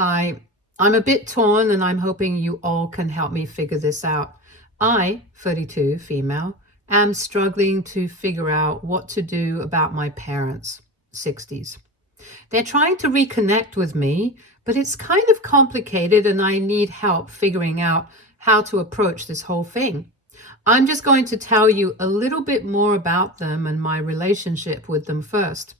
Hi, I'm a bit torn and I'm hoping you all can help me figure this out. I, 32, female, am struggling to figure out what to do about my parents, 60s. They're trying to reconnect with me, but it's kind of complicated and I need help figuring out how to approach this whole thing. I'm just going to tell you a little bit more about them and my relationship with them first.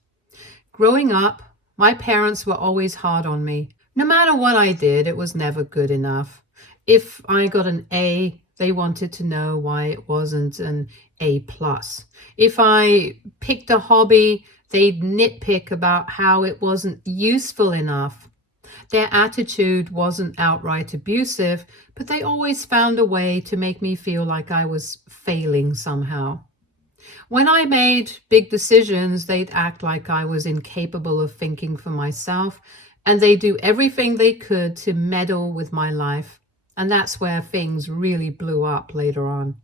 Growing up, my parents were always hard on me. No matter what I did, it was never good enough. If I got an A, they wanted to know why it wasn't an A plus. If I picked a hobby, they'd nitpick about how it wasn't useful enough. Their attitude wasn't outright abusive, but they always found a way to make me feel like I was failing somehow. When I made big decisions, they'd act like I was incapable of thinking for myself, and they'd do everything they could to meddle with my life. And that's where things really blew up later on.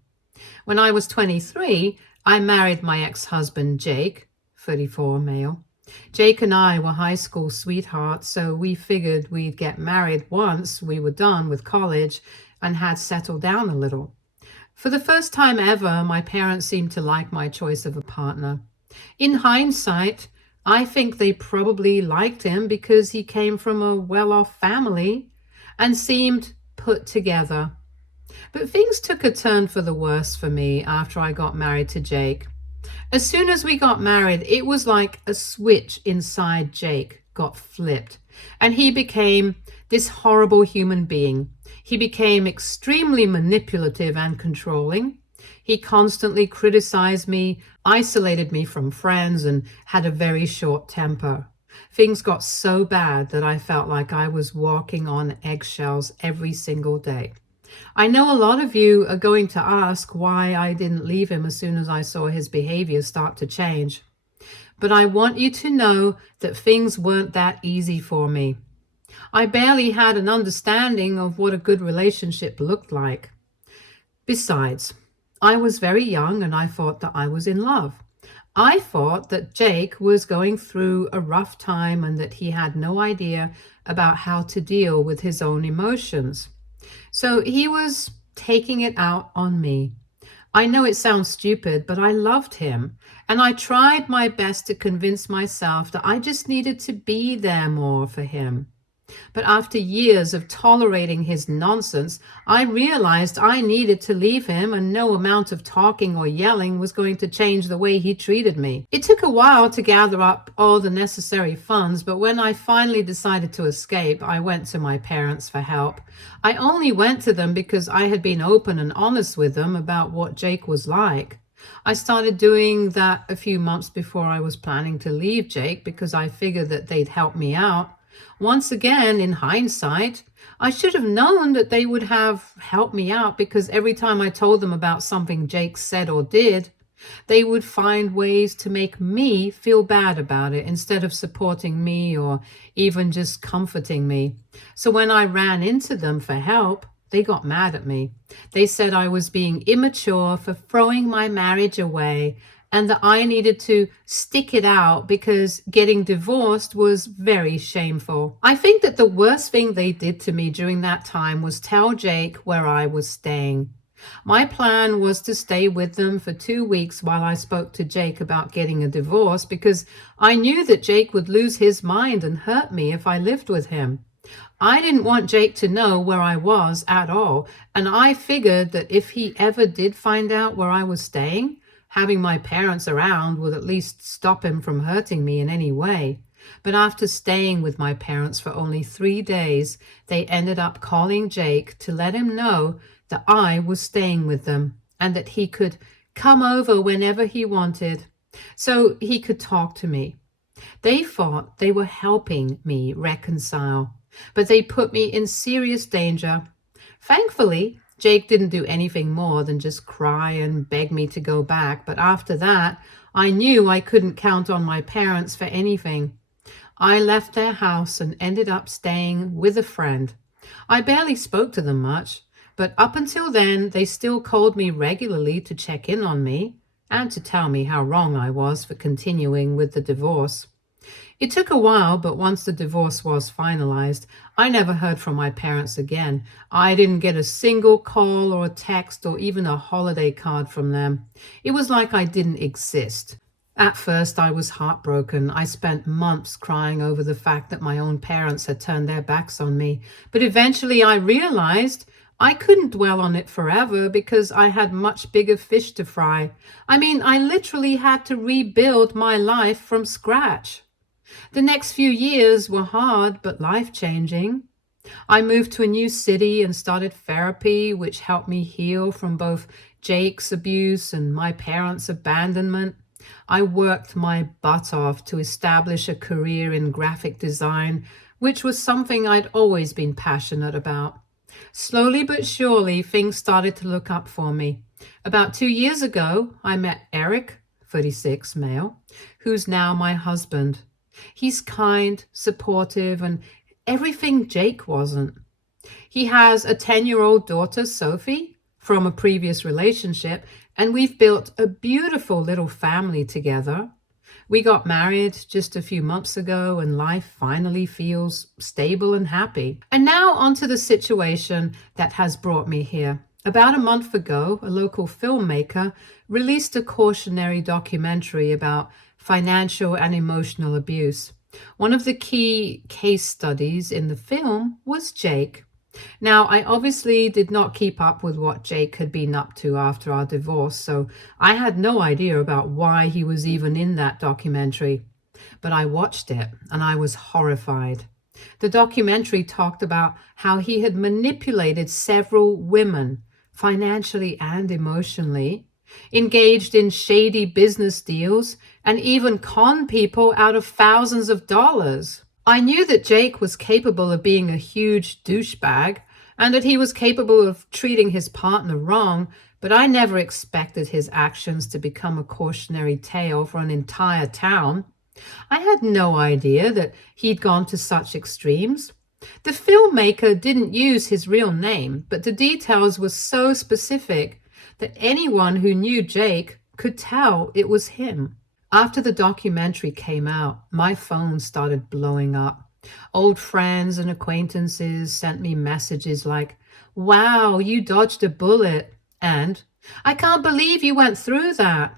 When I was 23, I married my ex-husband, Jake, 34 male. Jake and I were high school sweethearts, so we figured we'd get married once we were done with college and had settled down a little. For the first time ever, my parents seemed to like my choice of a partner. In hindsight, I think they probably liked him because he came from a well-off family and seemed put together. But things took a turn for the worse for me after I got married to Jake. As soon as we got married, it was like a switch inside Jake got flipped, and he became this horrible human being. He became extremely manipulative and controlling. He constantly criticized me, isolated me from friends, and had a very short temper. Things got so bad that I felt like I was walking on eggshells every single day. I know a lot of you are going to ask why I didn't leave him as soon as I saw his behavior start to change. But I want you to know that things weren't that easy for me. I barely had an understanding of what a good relationship looked like. Besides, I was very young and I thought that I was in love. I thought that Jake was going through a rough time and that he had no idea about how to deal with his own emotions. So he was taking it out on me. I know it sounds stupid, but I loved him, and I tried my best to convince myself that I just needed to be there more for him. But after years of tolerating his nonsense, I realized I needed to leave him, and no amount of talking or yelling was going to change the way he treated me. It took a while to gather up all the necessary funds, but when I finally decided to escape, I went to my parents for help. I only went to them because I had been open and honest with them about what Jake was like. I started doing that a few months before I was planning to leave Jake because I figured that they'd help me out. Once again, in hindsight, I should have known that they would have helped me out because every time I told them about something Jake said or did, they would find ways to make me feel bad about it instead of supporting me or even just comforting me. So when I ran into them for help, they got mad at me. They said I was being immature for throwing my marriage away and that I needed to stick it out because getting divorced was very shameful. I think that the worst thing they did to me during that time was tell Jake where I was staying. My plan was to stay with them for 2 weeks while I spoke to Jake about getting a divorce because I knew that Jake would lose his mind and hurt me if I lived with him. I didn't want Jake to know where I was at all, and I figured that if he ever did find out where I was staying, having my parents around would at least stop him from hurting me in any way. But after staying with my parents for only 3 days, they ended up calling Jake to let him know that I was staying with them and that he could come over whenever he wanted so he could talk to me. They thought they were helping me reconcile, but they put me in serious danger. Thankfully, Jake didn't do anything more than just cry and beg me to go back, but after that, I knew I couldn't count on my parents for anything. I left their house and ended up staying with a friend. I barely spoke to them much, but up until then, they still called me regularly to check in on me and to tell me how wrong I was for continuing with the divorce. It took a while, but once the divorce was finalized, I never heard from my parents again. I didn't get a single call or a text or even a holiday card from them. It was like I didn't exist. At first, I was heartbroken. I spent months crying over the fact that my own parents had turned their backs on me. But eventually, I realized I couldn't dwell on it forever because I had much bigger fish to fry. I mean, I literally had to rebuild my life from scratch. The next few years were hard but life-changing. I moved to a new city and started therapy, which helped me heal from both Jake's abuse and my parents' abandonment. I worked my butt off to establish a career in graphic design, which was something I'd always been passionate about. Slowly but surely, things started to look up for me. About 2 years ago, I met Eric, 36, male, who's now my husband. He's kind, supportive, and everything Jake wasn't. He has a 10-year-old daughter, Sophie, from a previous relationship, and we've built a beautiful little family together. We got married just a few months ago, and life finally feels stable and happy. And now onto the situation that has brought me here. About a month ago, a local filmmaker released a cautionary documentary about financial and emotional abuse. One of the key case studies in the film was Jake. Now, I obviously did not keep up with what Jake had been up to after our divorce, so I had no idea about why he was even in that documentary. But I watched it and I was horrified. The documentary talked about how he had manipulated several women, financially and emotionally, engaged in shady business deals, and even con people out of thousands of dollars. I knew that Jake was capable of being a huge douchebag and that he was capable of treating his partner wrong, but I never expected his actions to become a cautionary tale for an entire town. I had no idea that he'd gone to such extremes. The filmmaker didn't use his real name, but the details were so specific that anyone who knew Jake could tell it was him. After the documentary came out, my phone started blowing up. Old friends and acquaintances sent me messages like, "Wow, you dodged a bullet," and "I can't believe you went through that."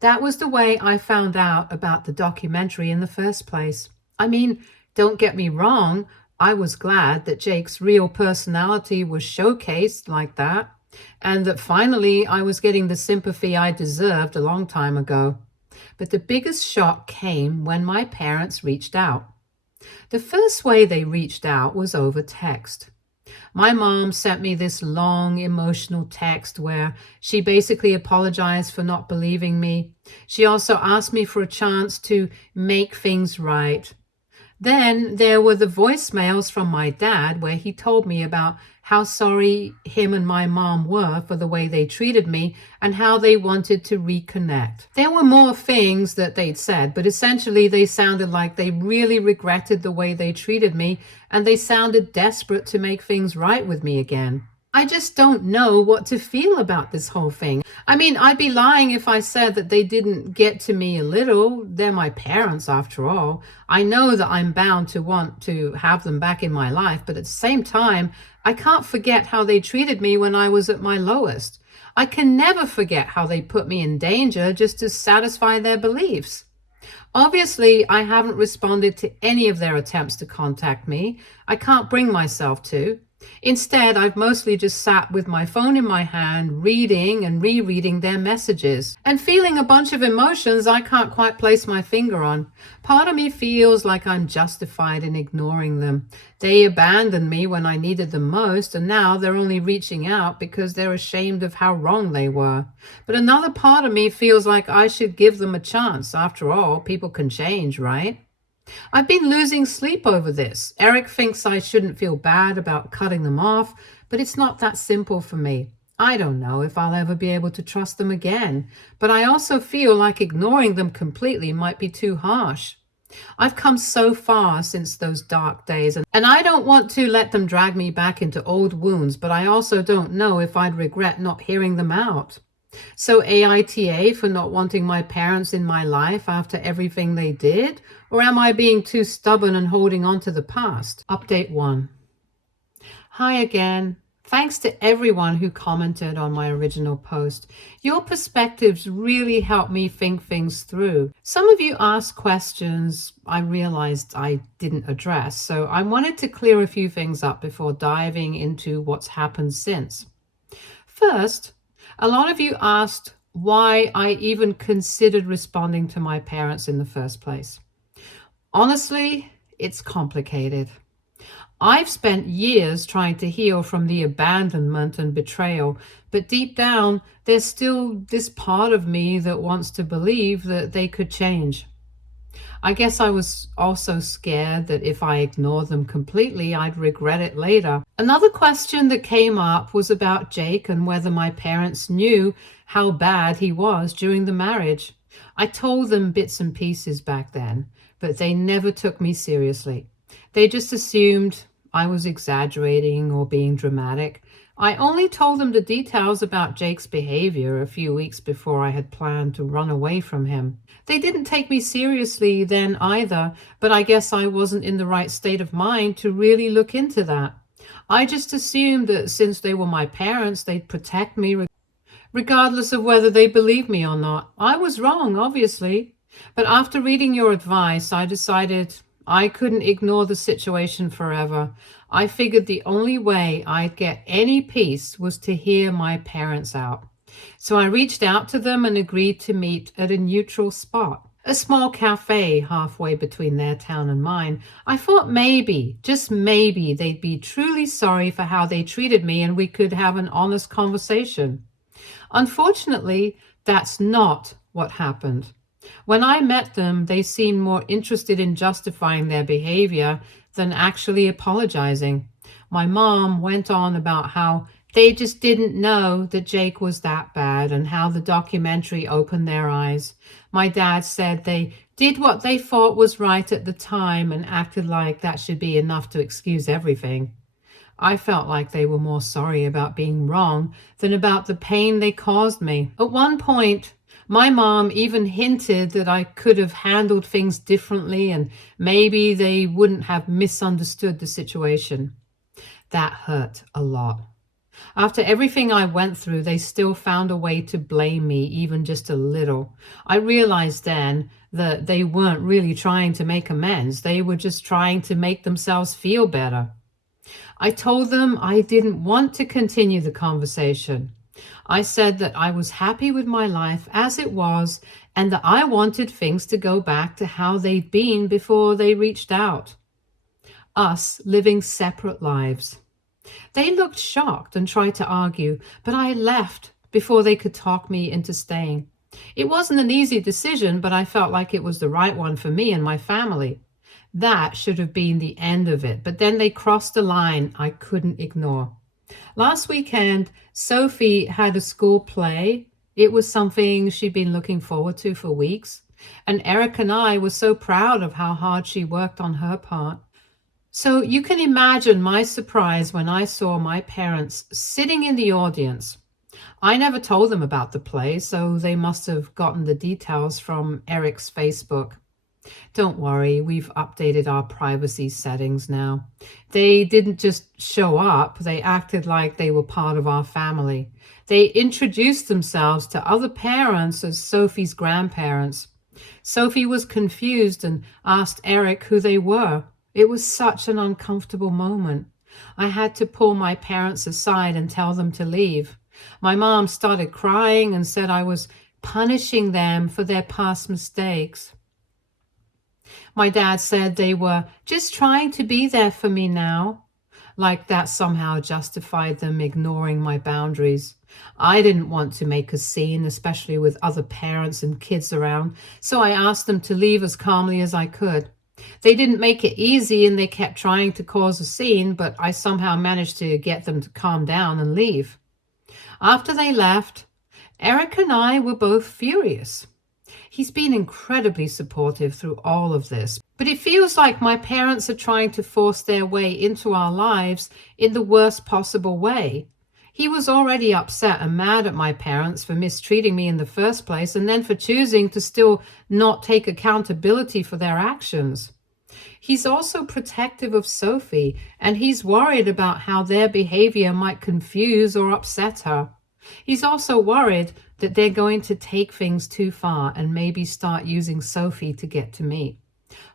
That was the way I found out about the documentary in the first place. I mean, don't get me wrong, I was glad that Jake's real personality was showcased like that, and that finally I was getting the sympathy I deserved a long time ago. But the biggest shock came when my parents reached out. The first way they reached out was over text. My mom sent me this long emotional text where she basically apologized for not believing me. She also asked me for a chance to make things right. Then there were the voicemails from my dad where he told me about how sorry him and my mom were for the way they treated me and how they wanted to reconnect. There were more things that they'd said, but essentially they sounded like they really regretted the way they treated me and they sounded desperate to make things right with me again. I just don't know what to feel about this whole thing. I mean, I'd be lying if I said that they didn't get to me a little. They're my parents, after all. I know that I'm bound to want to have them back in my life, but at the same time, I can't forget how they treated me when I was at my lowest. I can never forget how they put me in danger just to satisfy their beliefs. Obviously, I haven't responded to any of their attempts to contact me. I can't bring myself to. Instead, I've mostly just sat with my phone in my hand, reading and rereading their messages, and feeling a bunch of emotions I can't quite place my finger on. Part of me feels like I'm justified in ignoring them. They abandoned me when I needed them most, and now they're only reaching out because they're ashamed of how wrong they were. But another part of me feels like I should give them a chance. After all, people can change, right? I've been losing sleep over this. Eric thinks I shouldn't feel bad about cutting them off, but it's not that simple for me. I don't know if I'll ever be able to trust them again, but I also feel like ignoring them completely might be too harsh. I've come so far since those dark days, and I don't want to let them drag me back into old wounds, but I also don't know if I'd regret not hearing them out. So AITA for not wanting my parents in my life after everything they did? Or am I being too stubborn and holding on to the past? Update 1. Hi again. Thanks to everyone who commented on my original post. Your perspectives really helped me think things through. Some of you asked questions I realized I didn't address, so I wanted to clear a few things up before diving into what's happened since. First, a lot of you asked why I even considered responding to my parents in the first place. Honestly, it's complicated. I've spent years trying to heal from the abandonment and betrayal, but deep down, there's still this part of me that wants to believe that they could change. I guess I was also scared that if I ignored them completely, I'd regret it later. Another question that came up was about Jake and whether my parents knew how bad he was during the marriage. I told them bits and pieces back then, but they never took me seriously. They just assumed I was exaggerating or being dramatic. I only told them the details about Jake's behavior a few weeks before I had planned to run away from him. They didn't take me seriously then either, but I guess I wasn't in the right state of mind to really look into that. I just assumed that since they were my parents, they'd protect me regardless of whether they believed me or not. I was wrong, obviously. But after reading your advice, I decided I couldn't ignore the situation forever. I figured the only way I'd get any peace was to hear my parents out. So I reached out to them and agreed to meet at a neutral spot, a small cafe halfway between their town and mine. I thought maybe, just maybe, they'd be truly sorry for how they treated me and we could have an honest conversation. Unfortunately, that's not what happened. When I met them, they seemed more interested in justifying their behavior than actually apologizing. My mom went on about how they just didn't know that Jake was that bad and how the documentary opened their eyes. My dad said they did what they thought was right at the time and acted like that should be enough to excuse everything. I felt like they were more sorry about being wrong than about the pain they caused me. At one point, my mom even hinted that I could have handled things differently and maybe they wouldn't have misunderstood the situation. That hurt a lot. After everything I went through, they still found a way to blame me, even just a little. I realized then that they weren't really trying to make amends. They were just trying to make themselves feel better. I told them I didn't want to continue the conversation. I said that I was happy with my life as it was and that I wanted things to go back to how they'd been before they reached out. Us living separate lives. They looked shocked and tried to argue, but I left before they could talk me into staying. It wasn't an easy decision, but I felt like it was the right one for me and my family. That should have been the end of it, but then they crossed a line I couldn't ignore. Last weekend, Sophie had a school play. It was something she'd been looking forward to for weeks, and Eric and I were so proud of how hard she worked on her part. So you can imagine my surprise when I saw my parents sitting in the audience. I never told them about the play, so they must have gotten the details from Eric's Facebook. Don't worry, we've updated our privacy settings now. They didn't just show up, they acted like they were part of our family. They introduced themselves to other parents as Sophie's grandparents. Sophie was confused and asked Eric who they were. It was such an uncomfortable moment. I had to pull my parents aside and tell them to leave. My mom started crying and said I was punishing them for their past mistakes. My dad said they were just trying to be there for me now, like that somehow justified them ignoring my boundaries. I didn't want to make a scene, especially with other parents and kids around, so I asked them to leave as calmly as I could. They didn't make it easy and they kept trying to cause a scene, but I somehow managed to get them to calm down and leave. After they left, Eric and I were both furious. He's been incredibly supportive through all of this, but it feels like my parents are trying to force their way into our lives in the worst possible way. He was already upset and mad at my parents for mistreating me in the first place, and then for choosing to still not take accountability for their actions. He's also protective of Sophie, and he's worried about how their behavior might confuse or upset her. He's also worried that they're going to take things too far and maybe start using Sophie to get to me.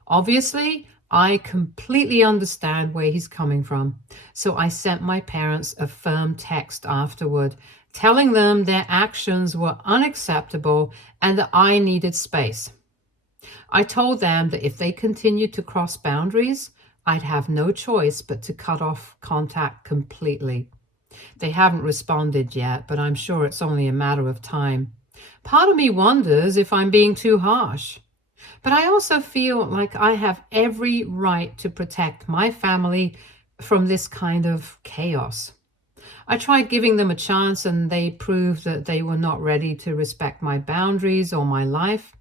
Obviously, I completely understand where he's coming from, so I sent my parents a firm text afterward, telling them their actions were unacceptable and that I needed space. I told them that if they continued to cross boundaries, I'd have no choice but to cut off contact completely. They haven't responded yet, but I'm sure it's only a matter of time. Part of me wonders if I'm being too harsh. But I also feel like I have every right to protect my family from this kind of chaos. I tried giving them a chance and they proved that they were not ready to respect my boundaries or my life.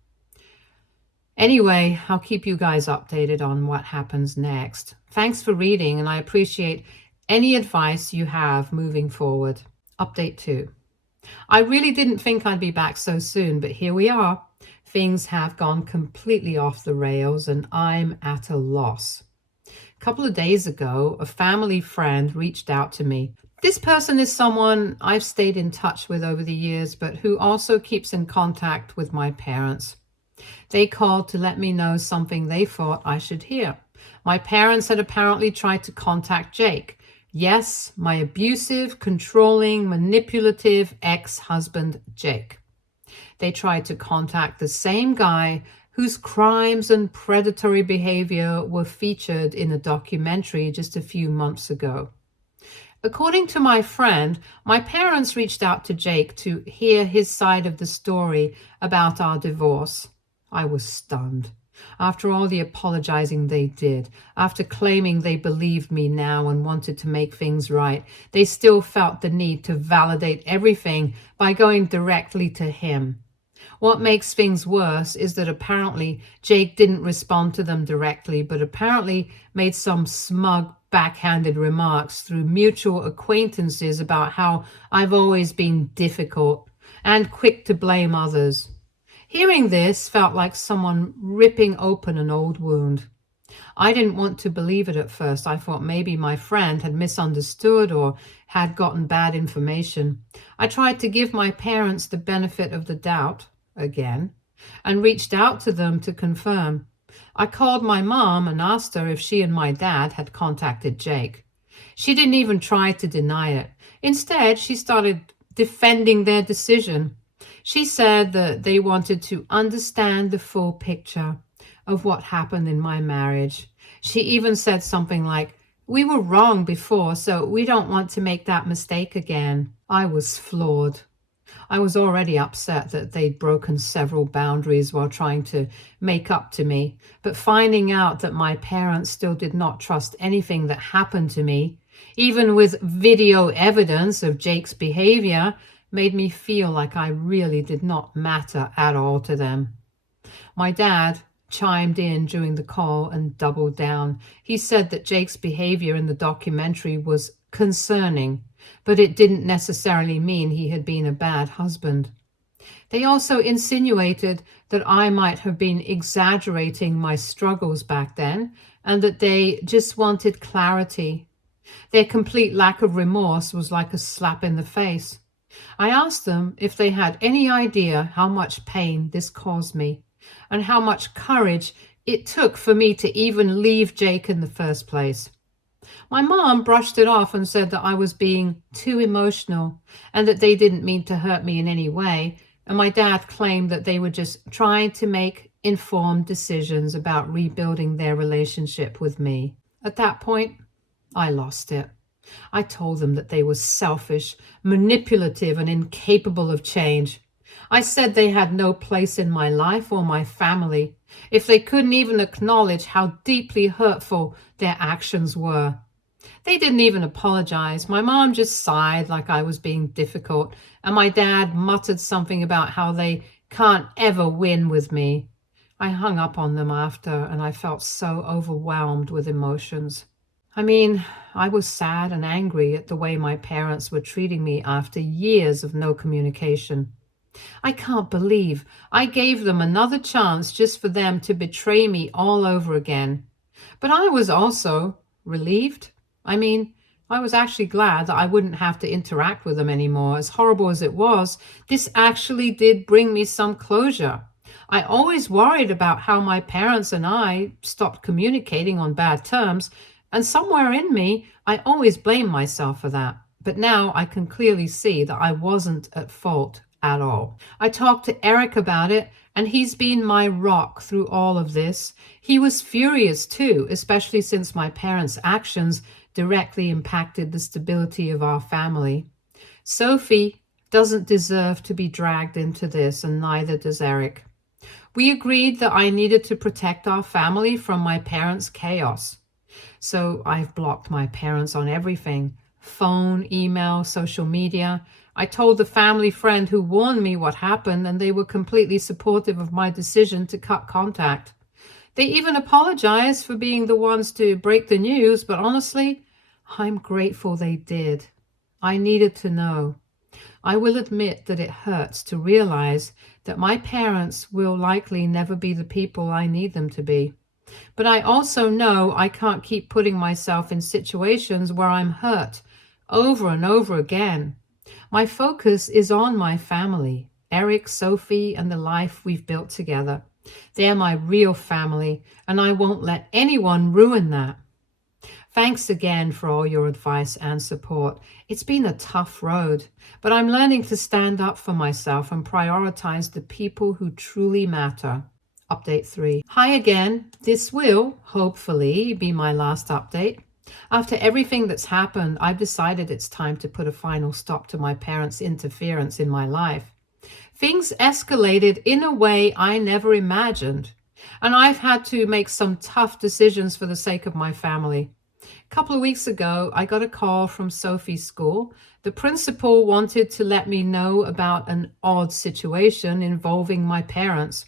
Anyway, I'll keep you guys updated on what happens next. Thanks for reading, and I appreciate any advice you have moving forward. Update 2. I really didn't think I'd be back so soon, but here we are. Things have gone completely off the rails and I'm at a loss. A couple of days ago, a family friend reached out to me. This person is someone I've stayed in touch with over the years, but who also keeps in contact with my parents. They called to let me know something they thought I should hear. My parents had apparently tried to contact Jake. Yes, my abusive, controlling, manipulative ex-husband, Jake. They tried to contact the same guy whose crimes and predatory behavior were featured in a documentary just a few months ago. According to my friend, my parents reached out to Jake to hear his side of the story about our divorce. I was stunned. After all the apologizing they did, after claiming they believed me now and wanted to make things right, they still felt the need to validate everything by going directly to him. What makes things worse is that apparently Jake didn't respond to them directly, but apparently made some smug, backhanded remarks through mutual acquaintances about how I've always been difficult and quick to blame others. Hearing this felt like someone ripping open an old wound. I didn't want to believe it at first. I thought maybe my friend had misunderstood or had gotten bad information. I tried to give my parents the benefit of the doubt, again, and reached out to them to confirm. I called my mom and asked her if she and my dad had contacted Jake. She didn't even try to deny it. Instead, she started defending their decision. She said that they wanted to understand the full picture of what happened in my marriage. She even said something like, "We were wrong before, so we don't want to make that mistake again." I was floored. I was already upset that they'd broken several boundaries while trying to make up to me, but finding out that my parents still did not trust anything that happened to me, even with video evidence of Jake's behavior, made me feel like I really did not matter at all to them. My dad chimed in during the call and doubled down. He said that Jake's behavior in the documentary was concerning, but it didn't necessarily mean he had been a bad husband. They also insinuated that I might have been exaggerating my struggles back then and that they just wanted clarity. Their complete lack of remorse was like a slap in the face. I asked them if they had any idea how much pain this caused me and how much courage it took for me to even leave Jake in the first place. My mom brushed it off and said that I was being too emotional and that they didn't mean to hurt me in any way, and my dad claimed that they were just trying to make informed decisions about rebuilding their relationship with me. At that point, I lost it. I told them that they were selfish, manipulative, and incapable of change. I said they had no place in my life or my family if they couldn't even acknowledge how deeply hurtful their actions were. They didn't even apologize. My mom just sighed like I was being difficult, and my dad muttered something about how they can't ever win with me. I hung up on them after, and I felt so overwhelmed with emotions. I mean, I was sad and angry at the way my parents were treating me after years of no communication. I can't believe I gave them another chance just for them to betray me all over again. But I was also relieved. I mean, I was actually glad that I wouldn't have to interact with them anymore. As horrible as it was, this actually did bring me some closure. I always worried about how my parents and I stopped communicating on bad terms, and somewhere in me, I always blamed myself for that. But now I can clearly see that I wasn't at fault at all. I talked to Eric about it, and he's been my rock through all of this. He was furious too, especially since my parents' actions directly impacted the stability of our family. Sophie doesn't deserve to be dragged into this, and neither does Eric. We agreed that I needed to protect our family from my parents' chaos. So I've blocked my parents on everything: phone, email, social media. I told the family friend who warned me what happened, and they were completely supportive of my decision to cut contact. They even apologized for being the ones to break the news, but honestly, I'm grateful they did. I needed to know. I will admit that it hurts to realize that my parents will likely never be the people I need them to be. But I also know I can't keep putting myself in situations where I'm hurt over and over again. My focus is on my family, Eric, Sophie, and the life we've built together. They're my real family, and I won't let anyone ruin that. Thanks again for all your advice and support. It's been a tough road, but I'm learning to stand up for myself and prioritize the people who truly matter. Update 3. Hi again. This will, hopefully, be my last update. After everything that's happened, I've decided it's time to put a final stop to my parents' interference in my life. Things escalated in a way I never imagined, and I've had to make some tough decisions for the sake of my family. A couple of weeks ago, I got a call from Sophie's school. The principal wanted to let me know about an odd situation involving my parents.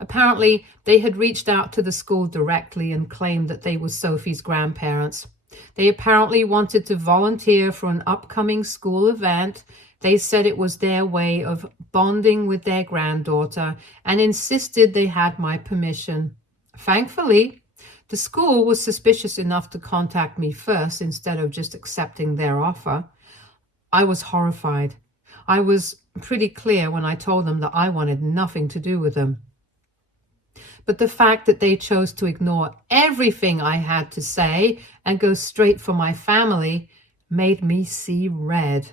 Apparently, they had reached out to the school directly and claimed that they were Sophie's grandparents. They apparently wanted to volunteer for an upcoming school event. They said it was their way of bonding with their granddaughter and insisted they had my permission. Thankfully, the school was suspicious enough to contact me first instead of just accepting their offer. I was horrified. I was pretty clear when I told them that I wanted nothing to do with them. But the fact that they chose to ignore everything I had to say and go straight for my family made me see red.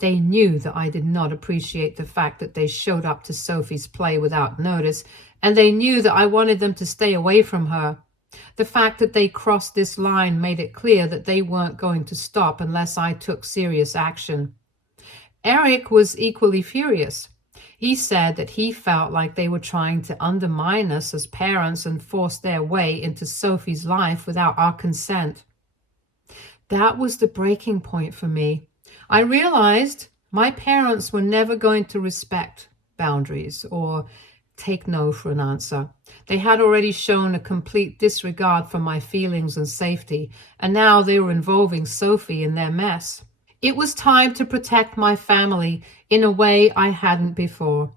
They knew that I did not appreciate the fact that they showed up to Sophie's play without notice, and they knew that I wanted them to stay away from her. The fact that they crossed this line made it clear that they weren't going to stop unless I took serious action. Eric was equally furious. He said that he felt like they were trying to undermine us as parents and force their way into Sophie's life without our consent. That was the breaking point for me. I realized my parents were never going to respect boundaries or take no for an answer. They had already shown a complete disregard for my feelings and safety, and now they were involving Sophie in their mess. It was time to protect my family in a way I hadn't before.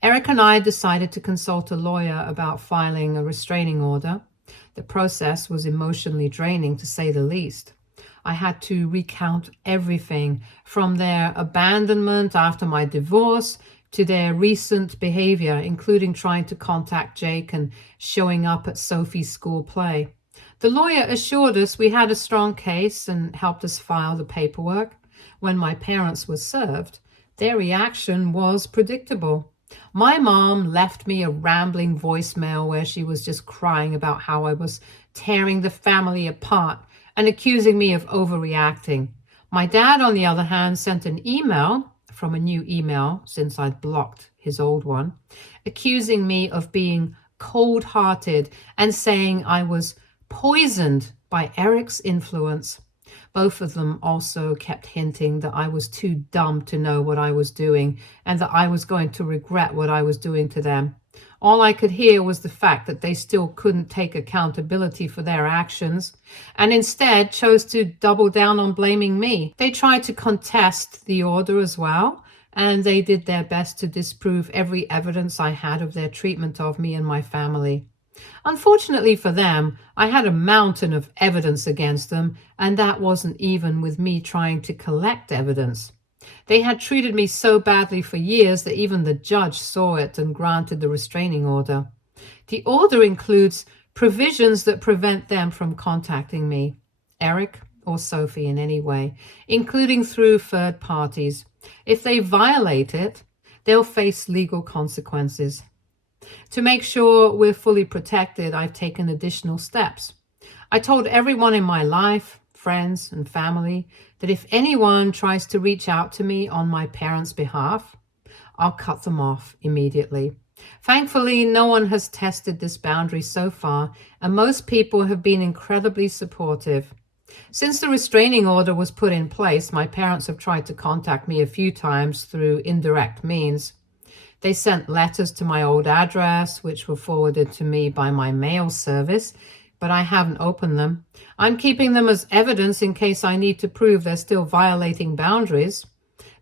Eric and I decided to consult a lawyer about filing a restraining order. The process was emotionally draining, to say the least. I had to recount everything from their abandonment after my divorce to their recent behavior, including trying to contact Jake and showing up at Sophie's school play. The lawyer assured us we had a strong case and helped us file the paperwork. When my parents were served, their reaction was predictable. My mom left me a rambling voicemail where she was just crying about how I was tearing the family apart and accusing me of overreacting. My dad, on the other hand, sent an email from a new email since I'd blocked his old one, accusing me of being cold-hearted and saying I was poisoned by Eric's influence. Both of them also kept hinting that I was too dumb to know what I was doing and that I was going to regret what I was doing to them. All I could hear was the fact that they still couldn't take accountability for their actions and instead chose to double down on blaming me. They tried to contest the order as well, and they did their best to disprove every evidence I had of their treatment of me and my family. Unfortunately for them, I had a mountain of evidence against them, and that wasn't even with me trying to collect evidence. They had treated me so badly for years that even the judge saw it and granted the restraining order. The order includes provisions that prevent them from contacting me, Eric or Sophie, in any way, including through third parties. If they violate it, they'll face legal consequences. To make sure we're fully protected, I've taken additional steps. I told everyone in my life, friends and family, that if anyone tries to reach out to me on my parents' behalf, I'll cut them off immediately. Thankfully, no one has tested this boundary so far, and most people have been incredibly supportive. Since the restraining order was put in place, my parents have tried to contact me a few times through indirect means. They sent letters to my old address, which were forwarded to me by my mail service, but I haven't opened them. I'm keeping them as evidence in case I need to prove they're still violating boundaries.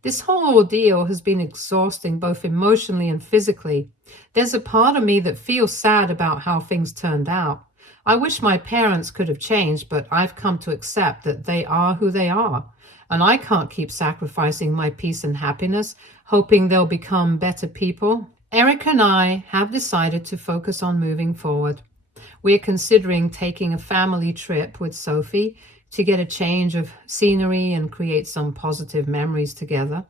This whole ordeal has been exhausting, both emotionally and physically. There's a part of me that feels sad about how things turned out. I wish my parents could have changed, but I've come to accept that they are who they are. And I can't keep sacrificing my peace and happiness, hoping they'll become better people. Eric and I have decided to focus on moving forward. We're considering taking a family trip with Sophie to get a change of scenery and create some positive memories together.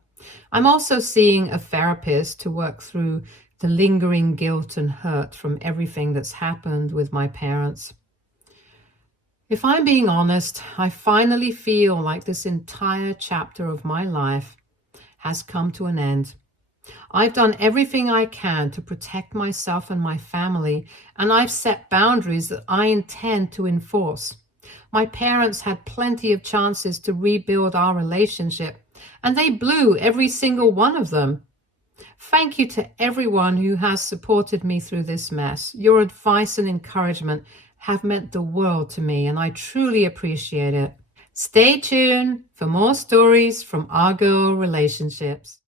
I'm also seeing a therapist to work through the lingering guilt and hurt from everything that's happened with my parents. If I'm being honest, I finally feel like this entire chapter of my life has come to an end. I've done everything I can to protect myself and my family, and I've set boundaries that I intend to enforce. My parents had plenty of chances to rebuild our relationship, and they blew every single one of them. Thank you to everyone who has supported me through this mess. Your advice and encouragement have meant the world to me, and I truly appreciate it. Stay tuned for more stories from our girl relationships.